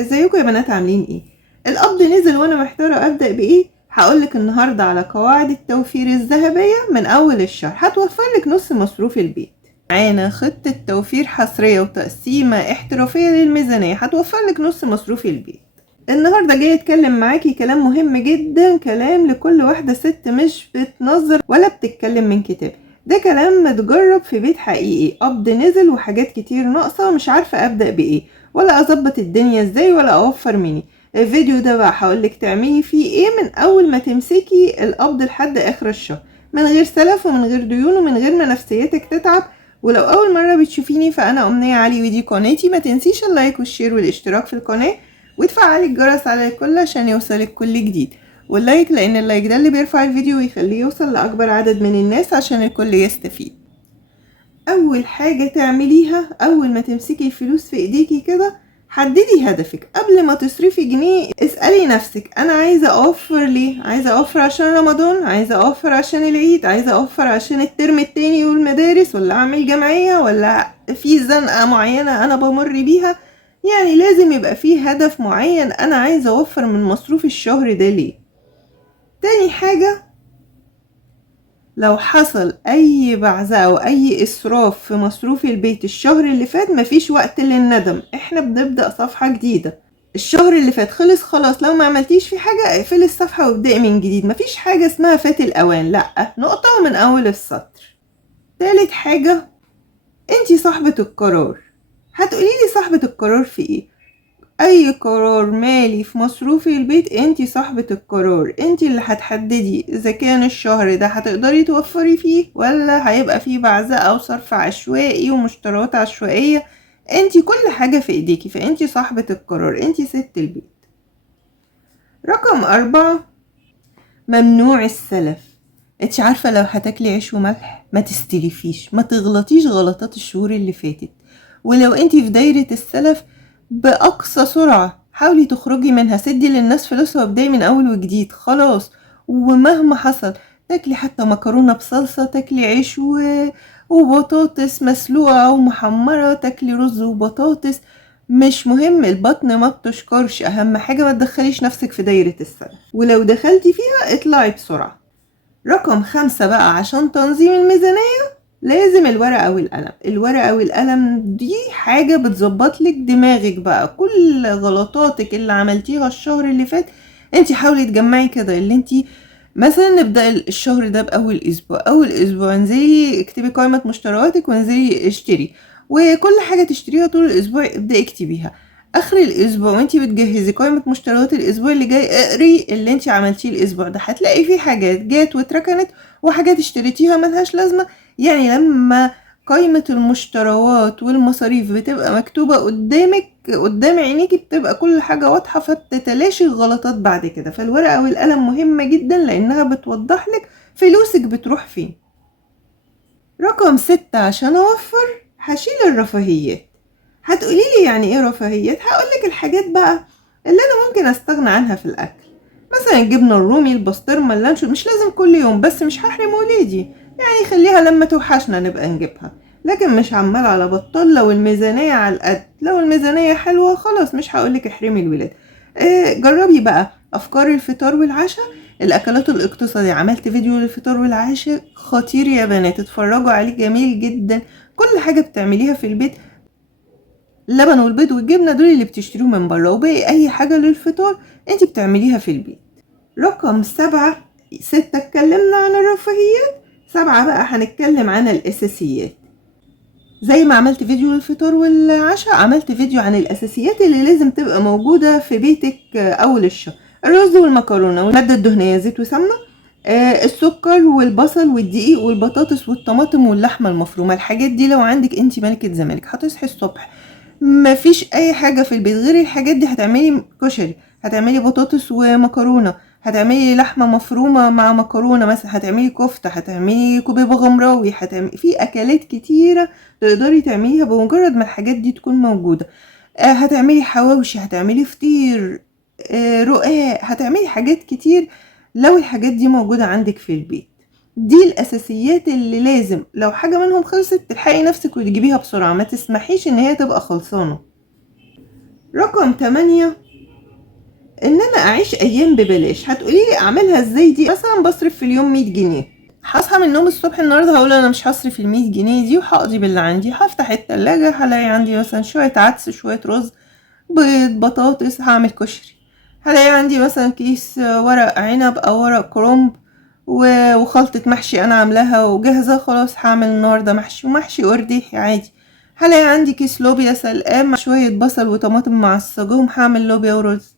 ازيكم يا بنات عاملين ايه؟ القبض نزل وانا محتارة ابدأ بايه؟ هقولك النهاردة على قواعد التوفير الذهبية من اول الشهر هتوفرلك نص مصروف البيت. معانا خطة توفير حصرية وتقسيمة احترافية للميزانية هتوفرلك نص مصروف البيت. النهاردة جاي اتكلم معاكي كلام مهم جدا، كلام لكل واحدة ست مش بتنظر ولا بتتكلم من كتاب. ده كلام متجرب في بيت حقيقي. قبض نزل وحاجات كتير ناقصة، مش عارفة ابدأ بايه ولا اظبط الدنيا ازاي ولا اوفر مني. الفيديو ده بقى هقولك تعملي فيه ايه من اول ما تمسكي القبض لحد اخر الشهر، من غير سلف ومن غير ديون ومن غير ما نفسيتك تتعب. ولو اول مرة بتشوفيني فانا امنية علي ودي قناتي، ما تنسيش اللايك والشير والاشتراك في القناة وتفعلي الجرس على الكل عشان يوصلك كل جديد. واللايك لان اللايك ده اللي بيرفع الفيديو ويخليه يوصل لاكبر عدد من الناس عشان الكل يستفيد. اول حاجة تعمليها اول ما تمسكي الفلوس في ايديكي كده، حددي هدفك. قبل ما تصرفي جنيه اسألي نفسك انا عايزة اوفر ليه؟ عايزة اوفر عشان رمضان، عايزة اوفر عشان العيد، عايزة اوفر عشان الترم التاني والمدارس، ولا اعمل جمعية، ولا في زنقة معينة انا بمر بيها. يعني لازم يبقى فيه هدف معين انا عايزة اوفر من مصروف الشهر ده ليه. تاني حاجة، لو حصل اي بعزة او اي اسراف في مصروف البيت الشهر اللي فات، مفيش وقت للندم، احنا بنبدأ صفحة جديدة. الشهر اللي فات خلص خلاص، لو ما عملتيش فيه حاجة اقفلي الصفحة وابدأي من جديد. مفيش حاجة اسمها فات الاوان، لا، نقطة ومن اول السطر. تالت حاجة، انتي صاحبة القرار. هتقوليلي صاحبة القرار في ايه؟ اي قرار مالي في مصروف البيت انتي صاحبة القرار، انتي اللي هتحددي اذا كان الشهر ده هتقدري توفري فيه ولا هيبقى فيه بعزة او صرف عشوائي ومشتريات عشوائية. انتي كل حاجة في ايديكي، فانتي صاحبة القرار، انتي ست البيت. رقم 4، ممنوع السلف. انتي عارفة لو هتاكلي عيش وملح ما تستلفيش، ما تغلطيش غلطات الشهور اللي فاتت. ولو انتي في دايرة السلف بأقصى سرعة حاولي تخرجي منها، سدي للناس فلوسها وابدأي من أول وجديد خلاص. ومهما حصل تاكلي حتى مكرونة بصلصة، تاكلي عيش وبطاطس مسلوقة أو محمرة، تاكلي رز وبطاطس، مش مهم، البطن ما بتشكرش. أهم حاجة ما تدخليش نفسك في دايرة السلف، ولو دخلتي فيها اطلعي بسرعة. رقم 5 بقى، عشان تنظيم الميزانية لازم الورقة والقلم. الورقة والقلم دي حاجة بتظبط لك دماغك بقى. كل غلطاتك اللي عملتيها الشهر اللي فات انتي حاولي تجمعي كده. اللي انتي مثلا نبدأ الشهر ده بأول أسبوع، أول أسبوع انزلي اكتبي قائمة مشترياتك وانزلي اشتري، وكل حاجة تشتريها طول الأسبوع ابدأي اكتبيها. اخر الاسبوع وانتي بتجهزي قائمة مشتريات الاسبوع اللي جاي، اقري اللي انتي عملتيه الاسبوع ده، هتلاقي فيه حاجات جات واتركنت وحاجات اشتريتيها ملهاش لازمة. يعني لما قائمة المشتريات والمصاريف بتبقى مكتوبة قدامك قدام عينيكي بتبقى كل حاجة واضحة، فبتتلاشي الغلطات بعد كده. فالورقة والقلم مهمة جدا لانها بتوضح لك فلوسك بتروح فين. رقم 6، عشان اوفر هشيل الرفاهيات. هتقوليلي يعني ايه رفاهيات؟ هقولك الحاجات بقى اللي انا ممكن استغنى عنها في الاكل. مثلا الجبنه الرومي، البسطرمه، اللانشون، مش لازم كل يوم، بس مش هحرم ولادي، يعني خليها لما توحشنا نبقى نجيبها، لكن مش عمال على بطال. لو الميزانيه على القد، لو الميزانيه حلوه خلاص مش هقولك احرمي الولاد. جربي بقى افكار الفطار والعشاء، الاكلات الاقتصاديه. عملت فيديو للفطار والعشاء خطير يا بنات، اتفرجوا عليه جميل جدا. كل حاجه بتعمليها في البيت، اللبن والبيض والجبنة دول اللي بتشتريهم من بره، وباقي اي حاجة للفطار انت بتعمليها في البيت. رقم 7، 6 اتكلمنا عن الرفاهيات، 7 بقى هنتكلم عن الاساسيات. زي ما عملت فيديو للفطار والعشاء، عملت فيديو عن الاساسيات اللي لازم تبقى موجودة في بيتك اول الشهر. الرز والمكرونة والمادة الدهنية، زيت وسمنة، السكر والبصل والدقيق والبطاطس والطماطم واللحمة المفرومة. الحاجات دي لو عندك انت ملكة زمانك، هتصحي الصبح مفيش اي حاجة في البيت غير الحاجات دي، هتعملي كشري، هتعملي بطاطس ومكرونة، هتعملي لحمة مفرومة مع مكرونة مثلا، هتعملي كفتة، هتعملي كوبيبة غمراوي، هتعملي في اكلات كتيرة تقدري تعمليها بمجرد ما الحاجات دي تكون موجودة. هتعملي حواوشي، هتعملي فطير، رقاق، هتعملي حاجات كتير لو الحاجات دي موجودة عندك في البيت. دي الاساسيات اللي لازم لو حاجة منهم خلصت تلحقي نفسك وتجيبيها بسرعة، ما تسمحيش ان هي تبقى خلصانة. رقم 8 ان انا اعيش ايام ببلاش. هتقوليلي اعملها ازاي دي؟ مثلا بصرف في اليوم 100 جنيه، هصحى من النوم الصبح النهارده هقول انا مش هصرف ال100 جنيه دي وهقضي باللي عندي. هفتح التلاجة هلاقي عندي مثلا شوية عدس، شوية رز، بيض، بطاطس، هعمل كشري. هلاقي عندي مثلا كيس ورق عنب او ورق كرنب وخلطة محشي انا عاملاها وجاهزة، خلاص هعمل النهاردة محشي ومحشي ورديحي عادي. هلاقي عندي كيس لوبيا سلقان مع شوية بصل وطماطم معصجهم، هعمل لوبيا ورز.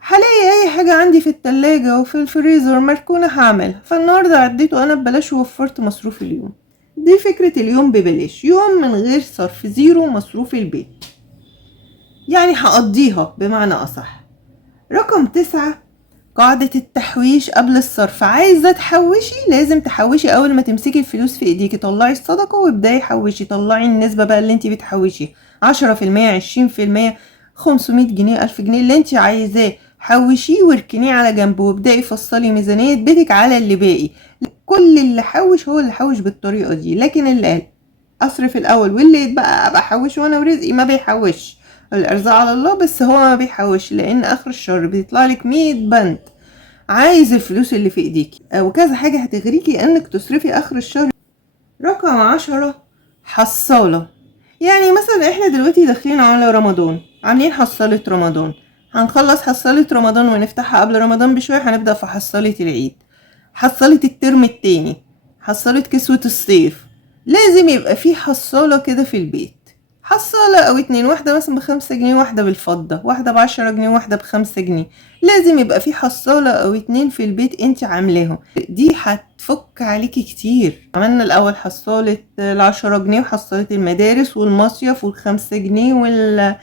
هلاقي اي حاجة عندي في التلاجة وفي الفريزر مركونة هعملها. فالنهاردة عديته انا ببلاش ووفرت مصروف اليوم. دي فكرة اليوم ببلاش، يوم من غير صرف، زيرو مصروف البيت، يعني هقضيها بمعنى اصح. رقم 9 قاعدة التحويش قبل الصرف. عايزة تحوشي لازم تحوشي اول ما تمسكي الفلوس في ايديكي، طلعي الصدقة وابداي حوشي. طلعي النسبة بقى اللي انتي بتحوشي، 10%، 20%، 500 جنيه، 1000 جنيه، اللي انتي عايزاه حوشيه واركنيه على جنب وابداي فصلي ميزانية بيتك على اللي باقي. كل اللي حوش هو اللي حوش بالطريقة دي، لكن اللي قال اصرف الاول واللي يتبقى ابقى احوش وانا ورزقي ما بيحوش. الارزاق على الله، بس هو ما بيحوش لان اخر الشهر بيطلع لك 100 بند عايز الفلوس اللي في ايديكي وكذا حاجة هتغريكي انك تصرفي اخر الشهر. رقم 10 حصالة. يعني مثلا احنا دلوقتي داخلين على رمضان، عاملين حصالة رمضان، هنخلص حصالة رمضان ونفتحها قبل رمضان بشوية، هنبدأ في حصالة العيد، حصالة الترم التاني، حصالة كسوة الصيف. لازم يبقى في حصالة كده في البيت، حصالة او اتنين، واحدة مثلا ب5 جنيه، واحدة بالفضة، واحدة ب10 جنيه، واحدة ب5 جنيه. لازم يبقى في حصالة او اتنين في البيت انت عاملاهم، دي هتفك عليكي كتير. عملنا الاول حصالة ال10 جنيه وحصالة المدارس والمصيف وال5 جنيه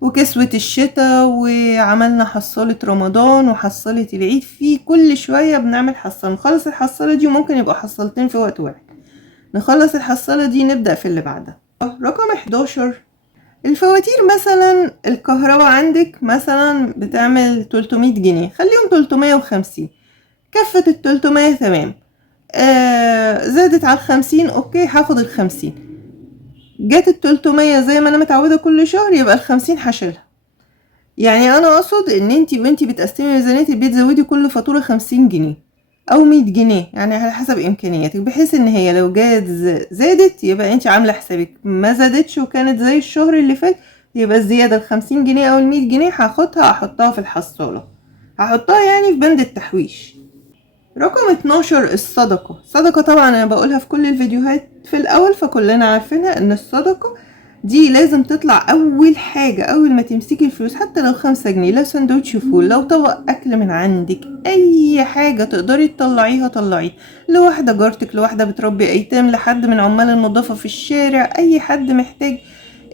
وكسوة الشتاء، وعملنا حصالة رمضان وحصالة العيد. في كل شوية بنعمل حصالة، نخلص الحصالة دي وممكن يبقى حصالتين في وقت واحد، نخلص الحصالة دي نبدأ في اللي بعدها. رقم 11 الفواتير. مثلا الكهرباء عندك مثلا بتعمل 300 جنيه، خليهم 350، كفة ال300 تمام. زادت على 50 اوكي هاخد ال50. جات ال300 زي ما انا متعودة كل شهر يبقى ال50 هشيلها. يعني انا اقصد ان انتي وانتي بتقسمي ميزانية البيت زودي كل فاتورة 50 جنيه او 100 جنيه، يعني على حسب امكانياتك، بحيث ان هي لو جات زادت يبقى انتي عاملة حسابك، ما زادتش وكانت زي الشهر اللي فات يبقى الزيادة ال50 جنيه او ال100 جنيه هاخدها احطها في الحصالة، هحطها يعني في بند التحويش. رقم 12 الصدقة. الصدقة طبعا انا بقولها في كل الفيديوهات في الاول، فكلنا عارفينها ان الصدقة دي لازم تطلع اول حاجة اول ما تمسكي الفلوس، حتى لو 5 جنيه، لو سندوتش فول، لو طبق اكل من عندك، اي حاجة تقدري تطلعيها طلعيها، لواحدة جارتك، لواحدة بتربي ايتام، لحد من عمال النظافة في الشارع، اي حد محتاج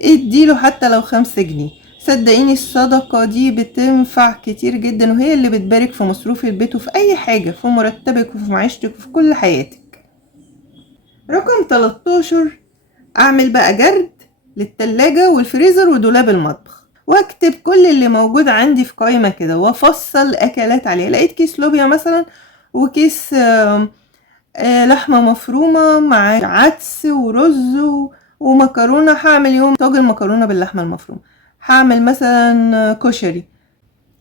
اديله حتى لو 5 جنيه. صدقيني الصدقة دي بتنفع كتير جدا، وهي اللي بتبارك في مصروف البيت وفي اي حاجة، في مرتبك وفي معيشتك وفي كل حياتك. رقم 13 اعمل بقى جرد للتلاجة والفريزر ودولاب المطبخ، واكتب كل اللي موجود عندي في قائمة كده، وافصل اكلات عليها. لقيت كيس لوبيا مثلا وكيس لحمة مفرومة مع عدس ورز ومكرونة، هعمل يوم طاجن مكرونة باللحمة المفرومة، هعمل مثلا كشري،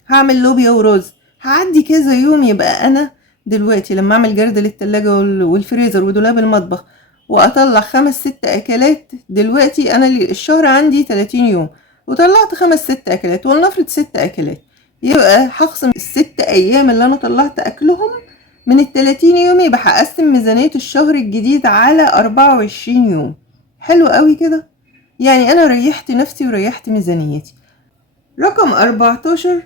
هعمل لوبيا ورز، هعدي كذا يوم. يبقى انا دلوقتي لما اعمل جرد للتلاجة والفريزر ودولاب المطبخ واطلع 5-6 اكلات، دلوقتي انا الشهر عندي 30 يوم وطلعت 5-6 اكلات، ولنفرض 6 اكلات، يبقى هخصم ال6 ايام اللي انا طلعت اكلهم من ال30 يوم، يبقى هقسم ميزانية الشهر الجديد على 24 يوم. حلو قوي كده، يعني انا ريحت نفسي وريحت ميزانيتي. رقم 14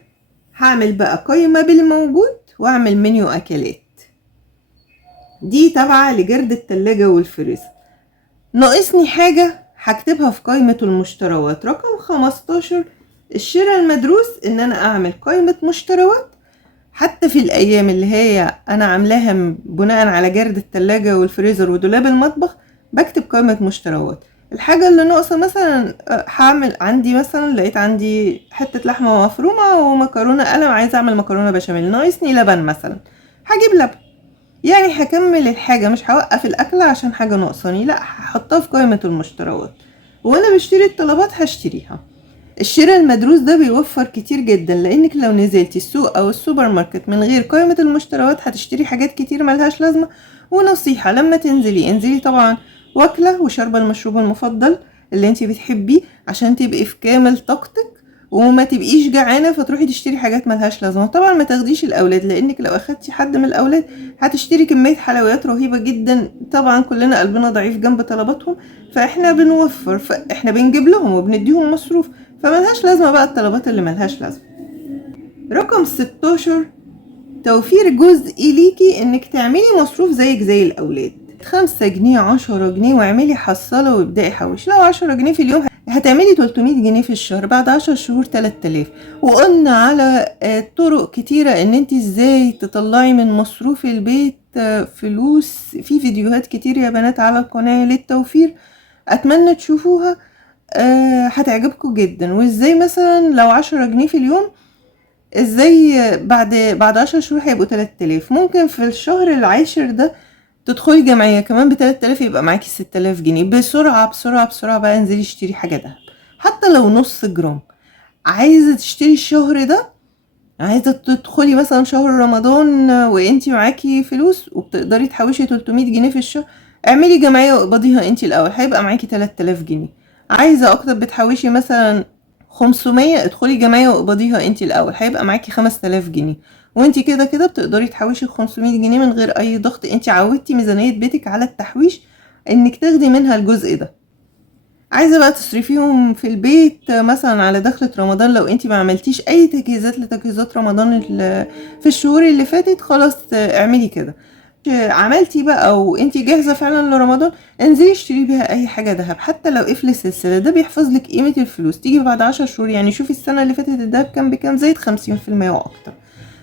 هعمل بقى قائمة بالموجود واعمل منيو اكلات، دي تابعة لجرد التلاجة والفريزر. ناقصني حاجة هكتبها في قائمة المشتريات. رقم 15 الشراء المدروس، ان انا اعمل قائمة مشتريات حتى في الايام اللي هي انا عاملاها بناء على جرد التلاجة والفريزر ودولاب المطبخ، بكتب قائمة مشتريات. الحاجة اللي ناقصة مثلا هعمل عندي مثلا لقيت عندي حتة لحمة مفرومة ومكرونة، انا عايزة اعمل مكرونة بشاميل، ناقصني لبن مثلا، هجيب لبن. يعني هكمل الحاجة، مش هوقف الاكل عشان حاجة ناقصاني، لا هحطها في قائمة المشتريات، وانا بشتري الطلبات هشتريها. الشراء المدروس ده بيوفر كتير جدا، لانك لو نزلتي السوق او السوبر ماركت من غير قائمة المشتريات هتشتري حاجات كتير ملهاش لازمة. ونصيحة، لما انزلي طبعا واكلة وشاربة المشروب المفضل اللي انتي بتحبيه عشان تبقي في كامل طاقتك، وما تبقيش جعانة فتروحي تشتري حاجات ملهاش لازمة. طبعا ما تاخديش الاولاد، لانك لو اخدتي حد من الاولاد هتشتري كمية حلويات رهيبة جدا. طبعا كلنا قلبنا ضعيف جنب طلباتهم، فاحنا بنوفر، فاحنا بنجيب لهم وبنديهم مصروف، فملهاش لازمة بقى الطلبات اللي ملهاش لازمة. رقم 16، توفير جزئي ليكي انك تعملي مصروف زيك زي الاولاد. 5 جنيه 10 جنيه واعملي حصالة وابدأي حوش. لو 10 جنيه في اليوم هتعملي 300 جنيه في الشهر، بعد 10 شهور 3000. وقلنا على طرق كتيرة ان انت ازاي تطلعي من مصروف البيت فلوس، في فيديوهات كتير يا بنات على القناة للتوفير، اتمنى تشوفوها، هتعجبكم جدا. وازاي مثلا لو 10 جنيه في اليوم، ازاي بعد 10 شهور هيبقوا 3000. ممكن في الشهر العاشر ده تدخلي جمعية كمان ب3000، يبقى معاكي 6000 جنيه. بسرعة بسرعة بسرعة بقى انزلي اشتري حاجة دهب، حتى لو نص جرام. عايزة تشتري الشهر ده، عايزة تدخلي مثلا شهر رمضان وانتي معاكي فلوس وبتقدري تحوشي 300 جنيه في الشهر، اعملي جمعية واقبضيها انتي الاول، هيبقى معاكي 3000 جنيه. عايزة اكتر، بتحوشي مثلا 500، ادخلي جمعية واقبضيها انتي الاول، هيبقى معاكي 5000 جنيه. وانتي كده كده بتقدري تحوشي 500 جنيه من غير اي ضغط. انتي عودتي ميزانية بيتك على التحويش، انك تاخدي منها الجزء ده. عايزة بقى تصرفيهم في البيت مثلا على دخلة رمضان، لو انتي ما عملتيش اي تجهيزات لتجهيزات رمضان في الشهور اللي فاتت، خلاص اعملي كده. عملتي بقى وانتي جاهزة فعلا لرمضان، انزلي اشتري بيها اي حاجة دهب، حتى لو قفل السلسلة، ده بيحفظ لك قيمة الفلوس. تيجي بعد 10 شهور، يعني شوفي السنة اللي فاتت الدهب كان بكام، زايد 50% واكتر.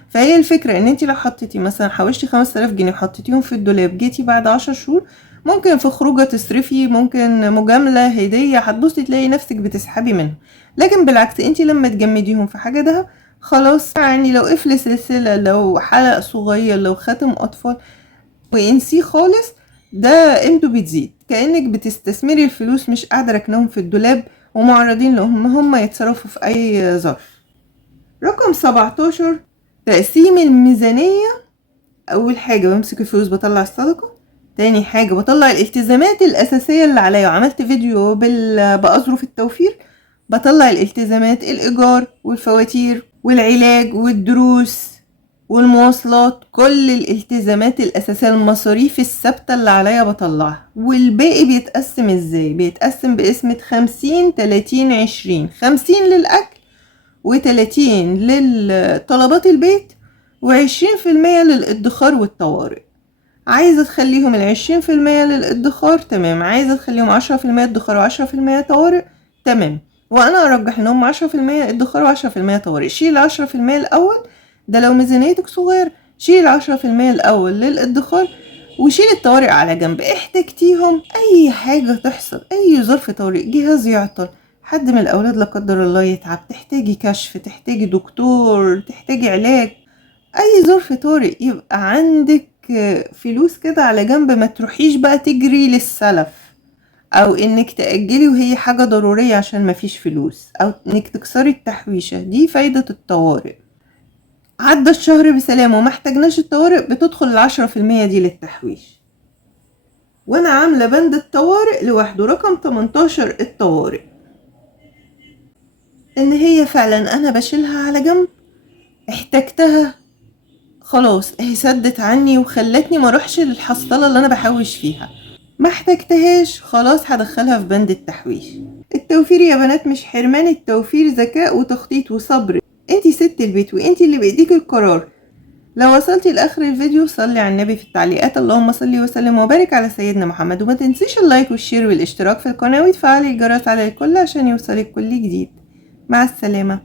فهي الفكرة ان انتي لو حطيتي مثلا حوشتي 5000 جنيه وحطيتيهم في الدولاب، جيتي بعد 10 شهور ممكن في خروجة تصرفي، ممكن مجاملة هدية، هتبصي تلاقي نفسك بتسحبي منهم. لكن بالعكس، انتي لما تجمديهم في حاجة دهب خلاص، يعني لو قفل سلسلة، لو حلق صغير، لو خاتم اطفال، وانسيه خالص، ده قيمته بتزيد. كأنك بتستثمري الفلوس، مش قاعدة ركنهم في الدولاب ومعرضين لهم هم يتصرفوا في اي ظرف. رقم 17، تقسيم الميزانية. اول حاجة بمسك الفلوس بطلع الصدقة، تاني حاجة بطلع الالتزامات الاساسية اللي عليا، وعملت فيديو بأظرف التوفير. بطلع الالتزامات، الايجار والفواتير والعلاج والدروس والمواصلات، كل الالتزامات الاساسية، المصاريف الثابتة اللي عليا بطلعها. والباقي بيتقسم ازاي؟ بيتقسم بقسمة 50 30 20. 50 للاكل، و30 للطلبات البيت، و20% للادخار والطوارئ. عايزة تخليهم 20% للادخار، تمام. عايزة تخليهم 10% ادخار و10% طوارئ، تمام. وانا ارجح انهم 10% ادخار و10% طوارئ. شيل 10% الاول، ده لو ميزانيتك صغير. شيل 10% الاول للادخار، وشيل الطوارئ على جنب. احتجتيهم، اي حاجة تحصل، اي ظرف طارئ، جهاز يعطل، حد من الاولاد لا قدر الله يتعب، تحتاجي كشف، تحتاجي دكتور، تحتاجي علاج، اي ظرف طارئ، يبقى عندك فلوس كده على جنب. ما تروحيش بقى تجري للسلف، او انك تأجلي وهي حاجة ضرورية عشان ما فيش فلوس، او انك تكسري التحويشة. دي فايدة الطوارئ. عدى الشهر بسلام وما احتاجناش الطوارئ، بتدخل 10% دي للتحويش. وانا عاملة بند الطوارئ لوحده. رقم 18، الطوارئ، ان هي فعلا انا بشيلها على جنب، احتجتها خلاص هي سدت عني وخلتني ما اروحش للحصالة اللي انا بحوش فيها. ما احتجتهاش خلاص هدخلها في بند التحويش. التوفير يا بنات مش حرمان، التوفير ذكاء وتخطيط وصبر. انتي ست البيت وانتي اللي بايديك القرار. لو وصلتي لاخر الفيديو صلي على النبي في التعليقات، اللهم صلي وسلم وبارك على سيدنا محمد. وما تنسيش اللايك والشير والاشتراك في القناة وتفعلي الجرس على الكل عشان يوصلك كل جديد. مع السلامة.